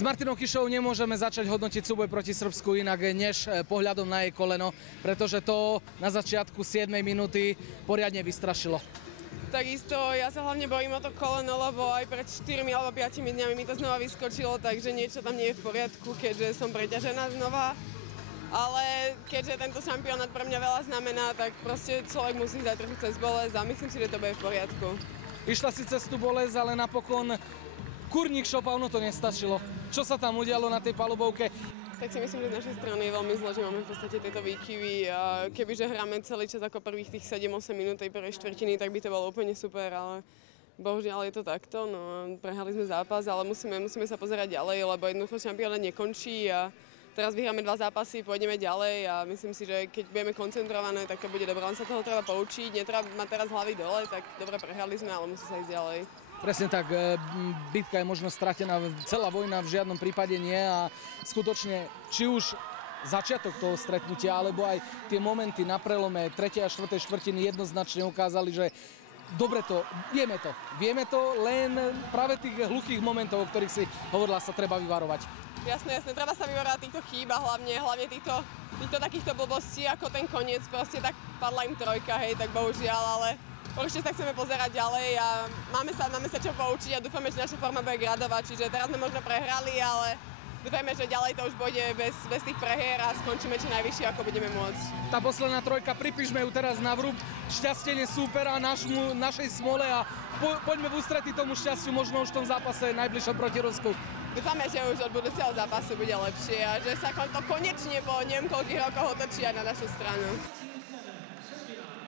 S Martinou Kišovou nemôžeme začať hodnotiť súboj proti Srbsku inak než pohľadom na jej koleno, pretože to na začiatku 7. minúty poriadne vystrašilo. Takisto ja sa hlavne bojím o to koleno, lebo aj pred 4 alebo 5 dňami mi to znova vyskočilo, takže niečo tam nie je v poriadku, keďže som preťažená znova. Ale keďže tento šampionát pre mňa veľa znamená, tak proste človek musí ísť aj trochu cez bolesť a myslím si, že to bude v poriadku. Išla si cez tú bolesť, ale napokon kurník šopa, ono to nestačilo. Čo sa tam udialo na tej palubovke? Tak si myslím, že z našej strany je veľmi zle, že máme v podstate tieto výkyvy a kebyže hráme celý čas ako prvých tých 7-8 minút tej prvej štvrtiny, tak by to bolo úplne super, ale bohužiaľ je to takto. No, prehrali sme zápas, ale musíme sa pozerať ďalej, lebo jednoducho šampionát nekončí a teraz vyhráme 2 zápasy, pôjdeme ďalej a myslím si, že keď budeme koncentrované, tak to bude dobré. Len sa toho treba poučiť, netreba mať teraz hlavy dole, tak dobre prehrali sme, ale musí sa ísť ďalej. Presne tak, bitka je možno stratená, celá vojna v žiadnom prípade nie a skutočne, či už začiatok toho stretnutia, alebo aj tie momenty na prelome 3. a 4. štvrtiny jednoznačne ukázali, že dobre to, vieme to, len práve tých hluchých momentov, o ktorých si hovorila, sa treba vyvarovať. Jasné, treba sa vyvarovať týchto chýb a hlavne týchto takýchto blbostí, ako ten koniec, proste tak padla im trojka, hej, tak bohužiaľ, ale určite sa chceme pozerať ďalej a máme sa čo poučiť a dúfame, že naša forma bude gradovať, čiže teraz sme možno prehrali, ale dúfame, že ďalej to už bude bez tých prehier a skončíme čo najvyššie, ako budeme môcť. Tá posledná trojka, pripíšme ju teraz na vrúb, šťastenie súpera našej smole a poďme v ústrety tomu šťastiu možno už v tom zápase najbližšom proti Rusku. Dúfame, že už od budúceho zápasu bude lepšie a že sa to konečne po neviem koľkých rokoch otočí aj na našu stranu.